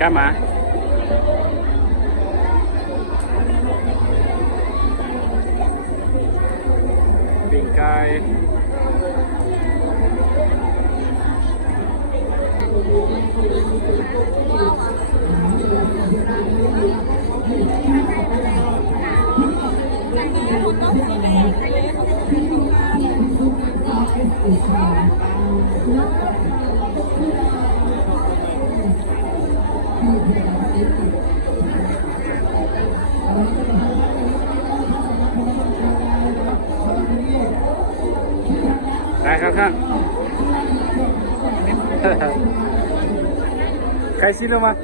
干嘛？饼干。来看看，开心了吗？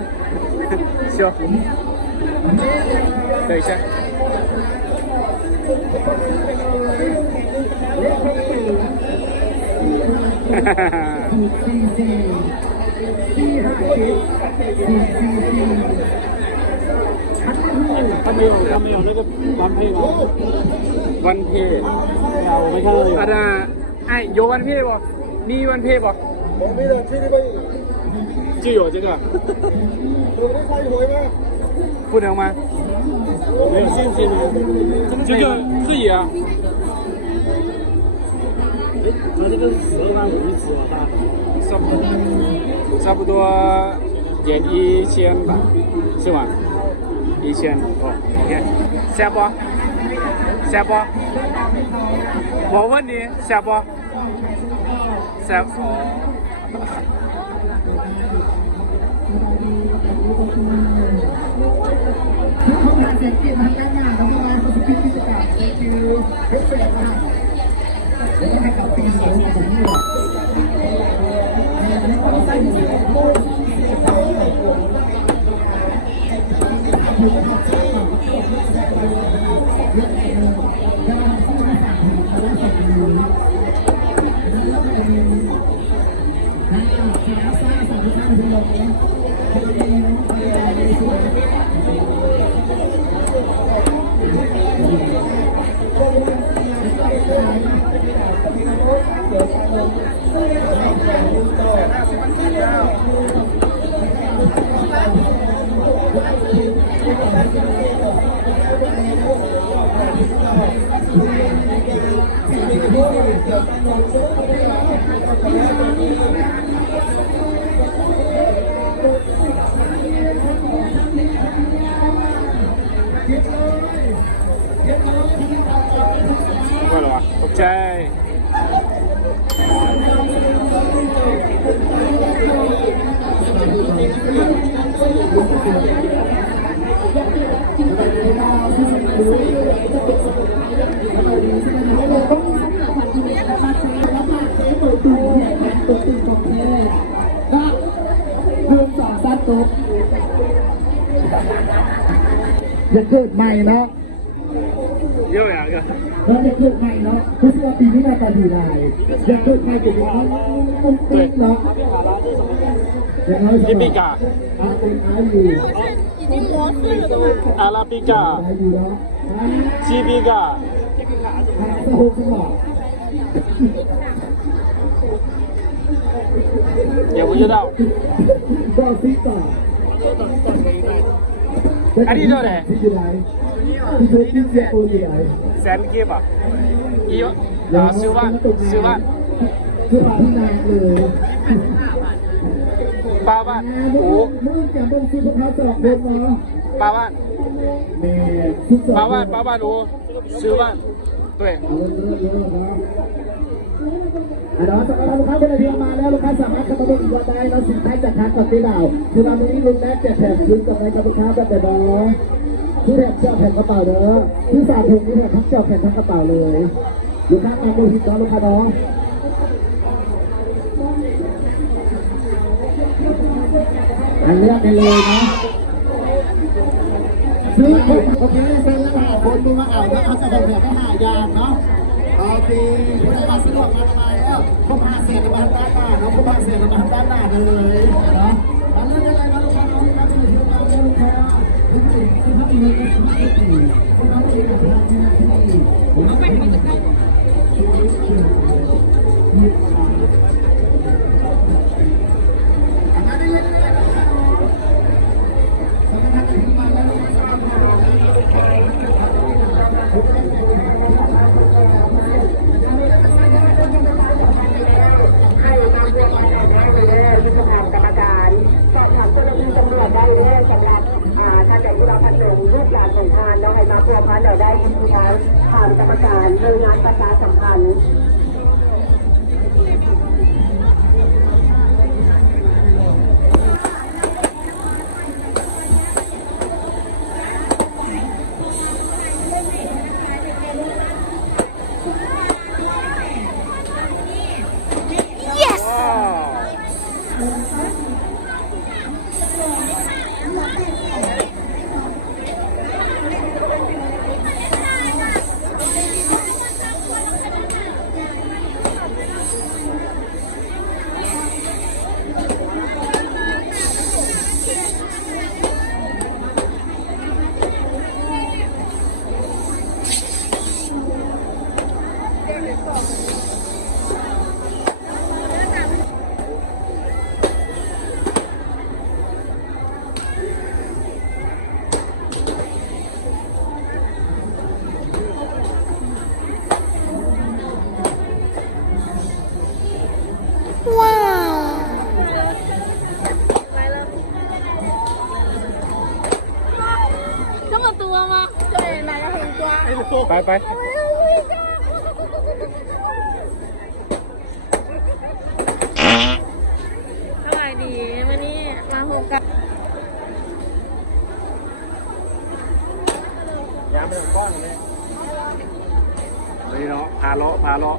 笑，等一下。哈哈哈哈。他没有那个完配吗？完配。我没看到有。哎，有完配不？你完配不？我没有，这里边就有这个。我能开一回吗？不能吗？我没有信心的。这个可以啊。他这个12.5一只啊，差不多点1000吧，是吗？1000哦，你看，下不？下不？我问你下不？下哦。เขาหาเสียงเปลี่ยนทางด้านหน้าแล้วก็มาเขาสกิลที่จะการคือเอฟเฟกต์นะครับเดี๋ยวให้กับปีนเลยผมนี่แหละแล้วก็ใส่หมวกโม่过了吧？在。จะเกิดใหม่เนาะ又两个แล้วจะเกิดใหม่เนาะรู้สึกว่าปีนี้น่าจะดีได้จะเกิดใหม่จะดีเนาะอย่างน้อย伊比嘎อาเป็นอาอยู่阿拉比嘎อยู่เนาะ基比嘎สะโพกสมอง也不知道ก็ซิต่ออันนี้เท่าไหร่ที่อยู่ไหนที่ช่วยที่เสียโอนอยู่ไหน3K 吧10万คือผ่านที่นาเลย8万มึงจะเป็นซื้อพวกเขาสองคนเนาะ8万8万5 10万对เราสำหรับลูกค้าคนไหนที่มาแล้วลูกค้าสามารถเข้ามาดูอีกวันได้เราสินค้าจากทางก่อนที่เราคือเราวันนี้ลุงแม่แจกแถมคืนกับในกับลูกค้าแบบเดิมที่แถมเจาะแผ่นกระเป๋าเด้อที่สาธุนี่แถมทั้งเจาะแผ่นทั้งกระเป๋าเลยลูกค้ามาดูหินน้องลูกค้าน้องอันเลือกไปเลยนะซื้อคนโอเคเซ็นแล้วหาคนดูมาอ่านแล้วเขาจะแถมให้หายางเนาะโอเคผู้ใดมาสะดวกมาสบายแล้วเข้ามาเสียงมาด้านหน้าเนาะเข้ามาเสียงมาด้านหน้าเลยเนาะมาเลือกได้เลยนะลูกค้าน้องครับที่อยู่มาเลือกแค่ทุกสิ่งที่ทำเลยก็ทุกสิ่งคนน้องที่ทำที่ผมไม่ได้จะเข้า างงานประชาสัมพันธ์ไปไปเท่าไหร่ดีวันนี้มาหกกันยามไปก้อนเลยเนาะพาเลาะ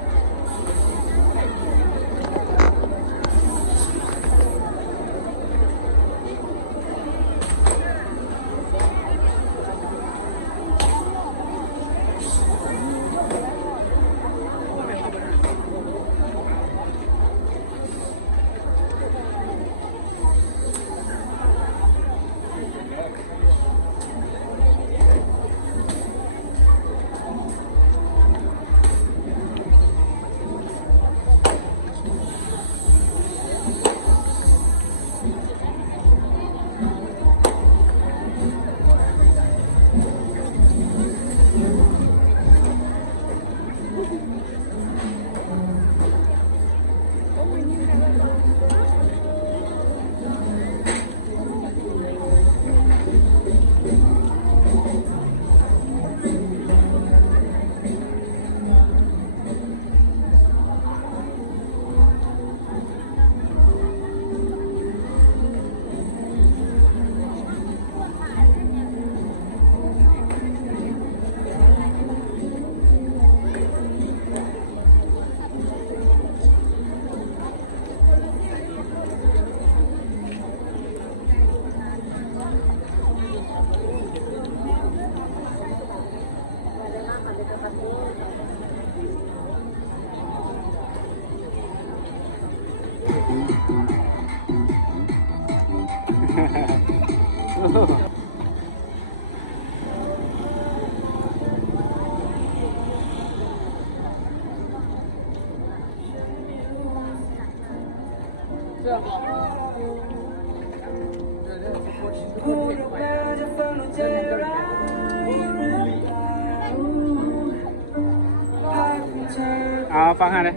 ฟังห้าเลย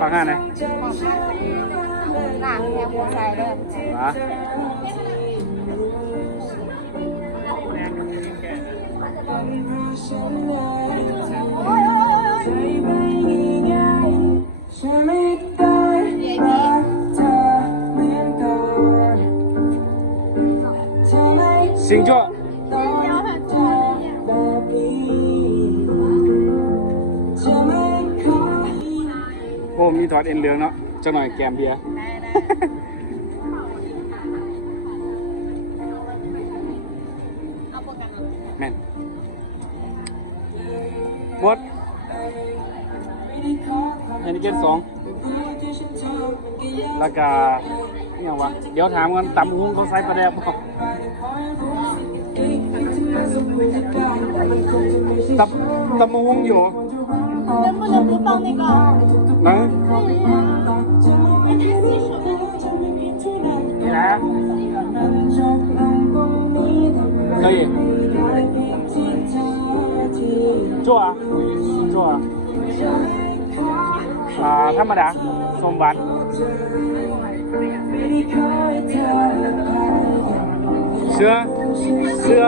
ฟังห้าเลยหนังแนวโมไซค์เลย สิงโจ้โอ้มีถอดเอ็นเหลืองเนาะจังหน่อยแกมเบียร์แม่นหมดอันนี้เกม2แล้วก็เนี่ยวะเดี๋ยวถามกันตำหุ้งเขาใส่ปลาแดกป่ะตำหุ้งอยู่能不能不放那个？能。你来。可以。坐啊，坐啊。ธรรมดาส้มหวานเสื้อ